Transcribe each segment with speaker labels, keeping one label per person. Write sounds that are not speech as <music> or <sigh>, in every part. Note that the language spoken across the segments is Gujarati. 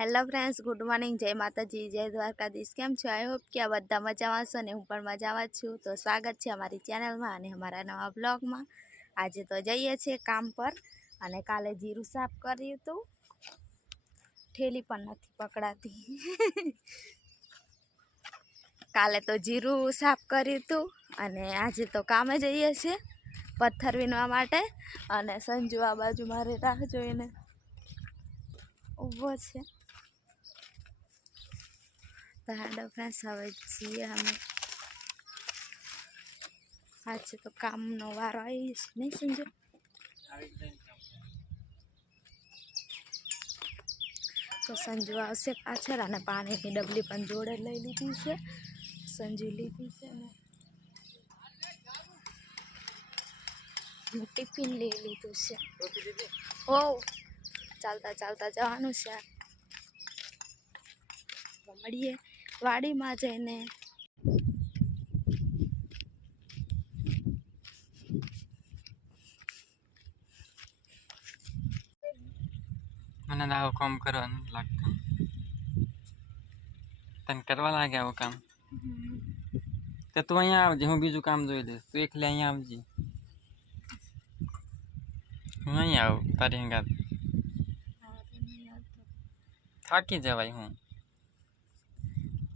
Speaker 1: હેલો ફ્રેન્ડ્સ, ગુડ મોર્નિંગ, જય માતાજી, જય દ્વારકાધીશ. કેમ છો? આઈ હોપ કે આ બધા મજામાં છો ને હું પણ મજામાં છું. તો સ્વાગત છે અમારી ચેનલમાં અને અમારા નવા બ્લોગમાં. આજે તો જઈએ છીએ કામ પર અને કાલે જીરું સાફ કર્યું હતું. ઠેલી પણ નથી પકડાતી. <laughs> કાલે તો જીરું સાફ કર્યું હતું અને આજે તો કામે જઈએ છીએ પથ્થર વીણવા માટે અને સંજુ આ બાજુ મારે રાહ જોઈને ઊભો છે. તો હેડો ફ્રેન્ડ્સ હવે જઈએ અમે. આજે તો કામનો વારો આવી નહીં સંજુ? તો સંજુ આવશે પાછળ અને પાણીની ડબલી પણ જોડે લઈ લીધી છે. સંજુ લીધી છે ને. ટિફિન લઈ લીધું છે. ઓ, ચાલતા ચાલતા જવાનું છે. મળીએ. વાડીમાં જઈને.
Speaker 2: મને તો આવું કામ કરવા નથી લાગતું તને કરવા લાગે આવું કામ? તો તું અહીંયા આવજે હું બીજું કામ જોઈ લઈશ. તું એકલી અહીંયા આવજે. હું અહીંયા આવું તારી હંગાત. થાકી જવાય હું.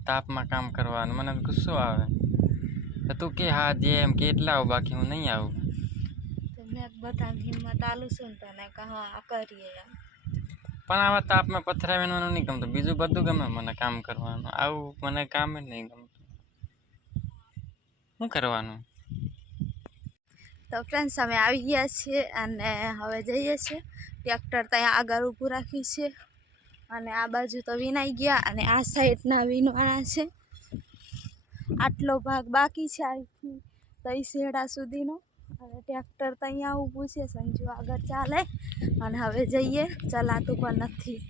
Speaker 2: તાપમાં કામ કરવાનું. મને ગુસ્સો આવે. તો તું કે હા જે એમ કે એટલા આવું બાકી હું નહીં આવું.
Speaker 1: મેં બધા હિંમત આલું છું તને કે હા કરીએ
Speaker 2: પણ આવા તાપમાં પથરા વીણવાનું નહીં ગમતું. બીજું બધું ગમે મને કામ કરવાનું. આવું મને કામ જ નહીં ગમતું. શું કરવાનું?
Speaker 1: તો ફ્રેન્ડ્સ અમે આવી ગયા છીએ અને હવે જઈએ છીએ. ટ્રેક્ટર ત્યાં આગળ ઊભું રાખ્યું છે. અને આ બાજુ તો વિનાઈ ગયા અને આ સાઈડના વીણવાના છે. આટલો ભાગ બાકી છે અહીંથી તઈ શેડા સુધીનો. અને ટ્રેક્ટર તો અહીંયા ઊભું છે, સંજુ આગળ ચાલે અને હવે જઈએ, ચલાતું પણ નથી.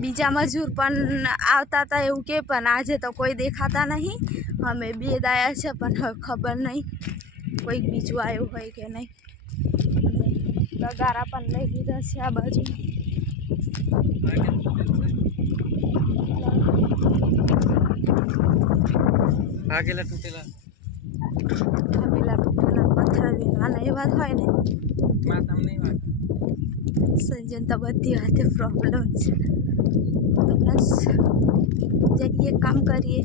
Speaker 1: બીજા મજૂર પણ આવતા હતા એવું કે, પણ આજે તો કોઈ દેખાતા નહીં. અમે બે દાયા છે, પણ હવે ખબર નહીં કોઈક બીજું આવ્યું હોય કે નહીં. તગારા પણ લઈ લીધા છે આ બાજુ
Speaker 2: આગેલા તૂટેલા
Speaker 1: આ પેલા તૂટેલા પથ્થર વીણવાના એવા હોય ને
Speaker 2: માથામાં નહીં વાત
Speaker 1: સંજન તો બધી હાથે પ્રોબ્લેમ છે તો પ્લસ જઈએ કામ કરીએ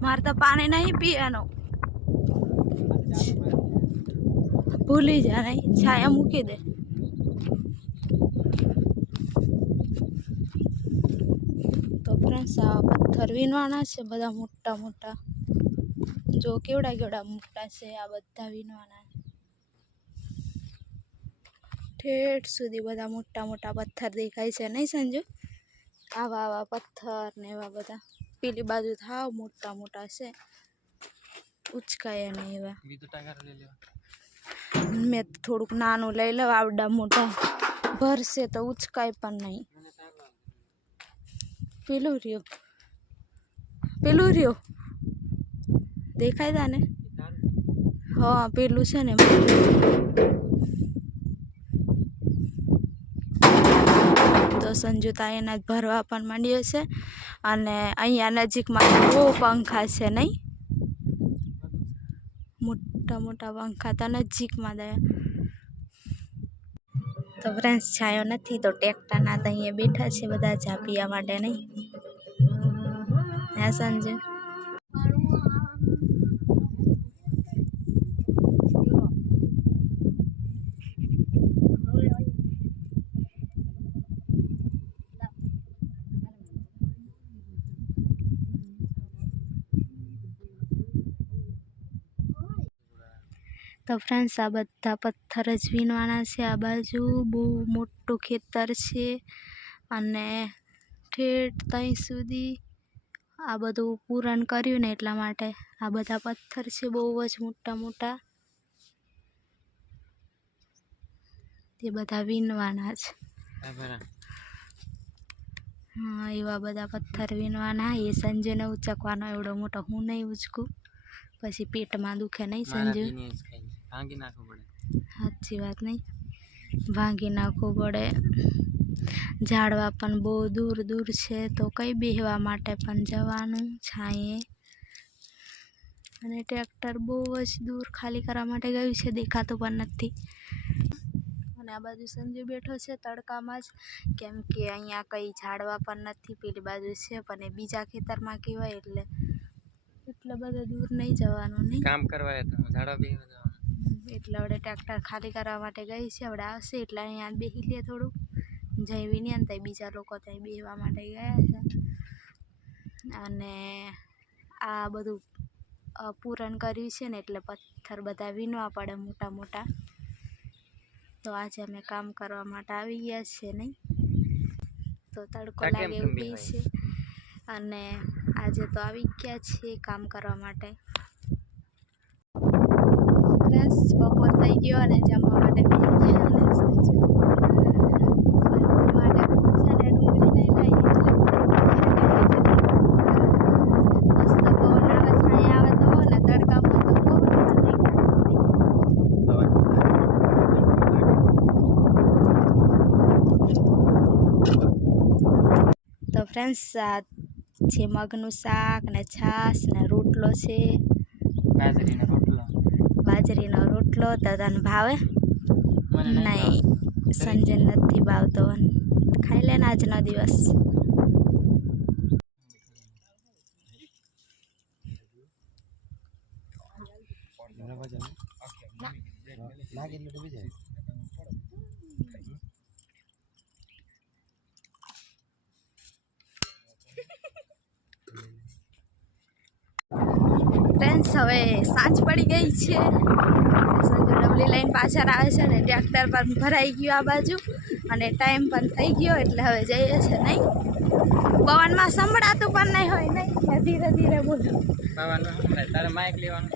Speaker 1: મારે તો પાણી નહીં પીવાનું ભૂલી જા નહીં છાયા મૂકી દે તો ફ્રેન્ડ્સ આ પથ્થર વીણવાના છે બધા મોટા મોટા જો કેવડા કેવડા મોટા છે, આ બધા વીણવાના ઠેઠ સુધી બધા મોટા મોટા પથ્થર દેખાય છે, નહીં સંજુ? આવા આવા પથ્થર ને એવા બધા. પેલી બાજુ થાવ મોટા મોટા છે. ઉચકાયા નહીં એવા.
Speaker 2: બીજું ટાકા લઈ લેવા.
Speaker 1: મેં થોડુંક નાનું લઈ લઉં, આવડા મોટા. ભરશે તો ઉચકાય પણ નહીં. પેલું રહ્યો. પેલું રહ્યો. દેખાય તા ને હા, પેલું છે ને તો સંજુતા એના જ ભરવા પણ માંડ્યો છે અને અહીંયા નજીકમાં બહુ પંખા છે નહીં? મોટા મોટા પંખા તો નજીકમાં દયા તો ફ્રેન્ડ્સ છાયો નથી તો ટેક્ટાના તો અહીંયા બેઠા છે બધા પીવા માટે નહીં? હે સંજય? તો ફ્રેન્ડ્સ આ બધા પથ્થર જ વીણવાના છે. આ બાજુ બહુ મોટું ખેતર છે અને ઠેઠ ત્યાં સુધી આ બધું પૂરણ કર્યું ને એટલા માટે આ બધા પથ્થર છે બહુ જ મોટા મોટા. તે બધા વીણવાના છે હા એવા બધા પથ્થર વીણવાના. એ સંજયને ઉચકવાનો એવડો મોટો હું નહીં ઉચકું. પછી પેટમાં દુખે નહીં
Speaker 2: મારા
Speaker 1: સંજય
Speaker 2: પીને જ ખાઈ ભાંગી નાખવું પડે.
Speaker 1: સાચી વાત નહીં? ભાંગી નાખવું પડે. ઝાડવા પણ બહુ દૂર દૂર છે તો કંઈ બેહવા માટે પણ જવાનું છાંયે. અને ટ્રેક્ટર બહુ જ દૂર ખાલી કરવા માટે ગયું છે દેખાતું પણ નથી. અને આ બાજુ સંજુ બેઠો છે તડકામાં જ. કેમ કે અહીંયા કંઈ ઝાડવા પણ નથી પેલી બાજુ છે પણ એ બીજા ખેતરમાં કહેવાય એટલે. એટલા બધા દૂર નહીં જવાનું નહીં?
Speaker 2: કામ કરવા ઝાડવા બી
Speaker 1: એટલે હવે ટ્રેક્ટર ખાલી કરવા માટે ગઈ છે હવે આવશે. એટલે અહીંયા બેસી લે થોડુંક. જઈ વિની ને ત્યાં બીજા લોકો ત્યાં બેસવા માટે ગયા છે. અને આ બધું પૂરણ કર્યું છે ને એટલે પથ્થર બધા વીણવા પડે મોટા મોટા. તો આજે અમે કામ કરવા માટે આવી ગયા છે નહીં. તો તડકો લાગે બી છે. અને આજે તો આવી ગયા છીએ કામ કરવા માટે. ફ્રેન્ડ્સ બપોર થઈ ગયો અને જમવા માટે બેસી ગયા અને સંજુ માટે છે ને ડુંગળી નહીં લાવી એટલે મસ્ત પવન આવે છાંય આવે તો ને તડકામાં તો પવન. તો ફ્રેન્ડ્સ છે મગનું શાક ને છાશ ને રોટલો છે
Speaker 2: બાજરીનો રોટલો
Speaker 1: બાજરીનો રોટલો તો તને ભાવે નહીં સંજય નથી ભાવતો ખાઈ લે ને આજનો દિવસ ફ્રેન્ડ્સ હવે સાંજ પડી ગઈ છે. સાંજે ડબલી લાઈન પાછળ આવે છે ને ટ્રેક્ટર પણ ભરાઈ ગયું આ બાજુ. અને ટાઈમ પણ થઈ ગયો એટલે હવે જઈએ છે નહીં. પવનમાં સંભળાતું પણ નહીં હોય નહીં. ધીરે ધીરે બોલો.
Speaker 2: તારે માઇક લેવાનું?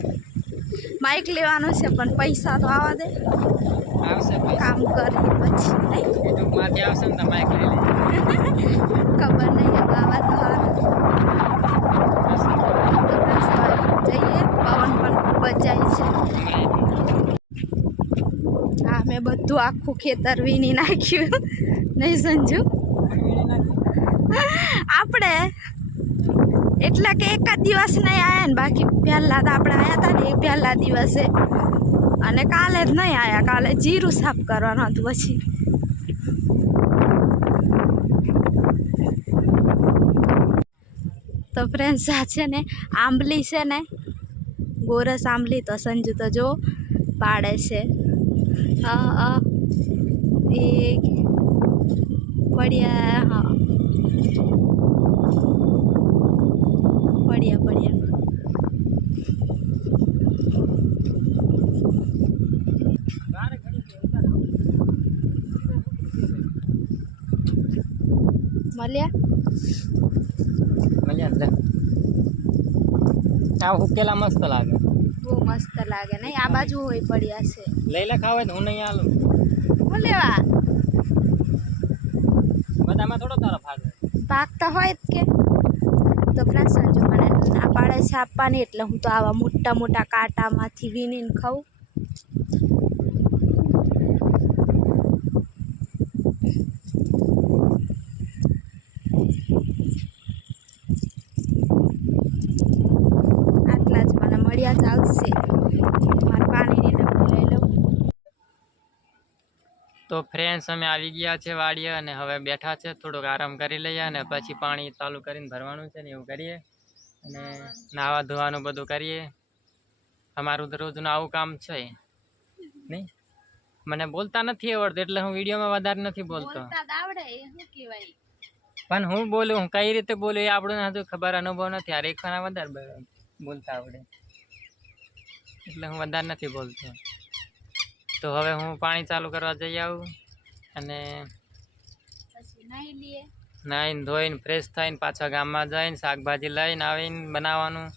Speaker 1: માઇક લેવાનું છે પણ પૈસા તો આવવા દે.
Speaker 2: આવશે
Speaker 1: કામ કરીએ પછી નહીં?
Speaker 2: આવશે ને માઇક લઈ લે. <laughs>
Speaker 1: ખબર નહીં હવે આવા. તો બસ હવે જઈએ પવન પણ ખૂબ જ જાય છે હા મેં બધું આખું ખેતર વીણી નાખ્યું. નહીં સંજુ? આપણે એટલે કે એક જ દિવસ નહીં આવ્યા ને, બાકી પહેલા તો આપણે આવ્યા હતા ને, એ પહેલા દિવસે. અને કાલે જ નહીં આવ્યા કાલે જીરું સાફ કરવાનું હતું પછી. તો ફ્રેન્ડ્સ આ છે ને, આંબલી છે ને. ગોરસ આંબલી તો સંજુ તો જો પાડે છે. અ અ એક પડ્યા હા પડ્યા પડ્યા મળ્યા
Speaker 2: મળ્યા લે આ હુકેલા મસ્ત લાગે
Speaker 1: બહુ મસ્ત લાગે નહીં આ બાજુ હોય પડ્યા છે
Speaker 2: લઈ લે ખાવે તો હું નહીં આલું.
Speaker 1: હું લેવા?
Speaker 2: બધામાં થોડો તારો ભાગ
Speaker 1: ભાગતા હોય જ કે. તો ફ્રેન્ડ સંજુ મને ના પાડે છે આપવાની એટલે હું તો આવા મોટા મોટા કાંટામાંથી વીણીને ખાઉં આટલા જ મને મળ્યા ચાલશે મારે પાણીની ડબલી લઈ લઉં
Speaker 2: તો ફ્રેન્ડ્સ અમે આવી ગયા છે વાડીએ અને હવે બેઠા છે થોડોક આરામ કરી લઈએ અને પછી પાણી ચાલુ કરીને ભરવાનું છે ને એવું કરીએ. અને નાવા ધોવાનું બધું કરીએ. અમારું રોજનું આવું કામ છે. નહીં? મને બોલતા નથી આવડતું એટલે હું વિડીયોમાં વધારે નથી બોલતો. પણ હું બોલું હું કઈ રીતે બોલું એ આપણને હજુ ખબર અનુભવ નથી. આ રેખાના વધારે બોલતા આવડે. એટલે હું વધારે નથી બોલતો. તો હવે હું પાણી ચાલુ કરવા જઈ આવું અને નાહીને ધોઈને ફ્રેશ થઈને પાછા ગામમાં જઈને શાકભાજી લઈને આવીને બનાવવાનું.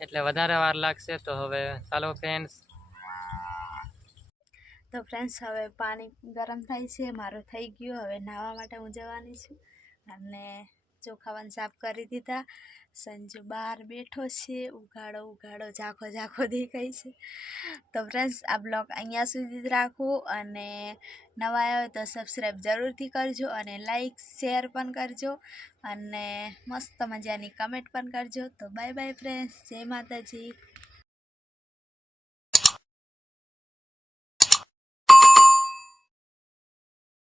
Speaker 2: એટલે વધારે વાર લાગશે તો હવે ચાલો ફ્રેન્ડ્સ
Speaker 1: તો ફ્રેન્ડ્સ હવે પાણી ગરમ થાય છે મારું થઈ ગયું. હવે નાહવા માટે હું જવાની છું. અને ચોખાવાન સાફ કરી દીધા. સંજુ બહાર બેઠો છે, ઉઘાડો ઉઘાડો, ઝાખો ઝાખો દેખાય છે. તો ફ્રેન્ડ્સ આ બ્લોગ અહીંયા સુધી જ રાખું અને નવા આવ્યો તો સબસ્ક્રાઈબ જરૂરથી કરજો અને લાઈક શેર પણ કરજો અને મસ્ત મજાની કમેન્ટ પણ કરજો. તો બાય બાય ફ્રેન્ડ્સ જય માતાજી.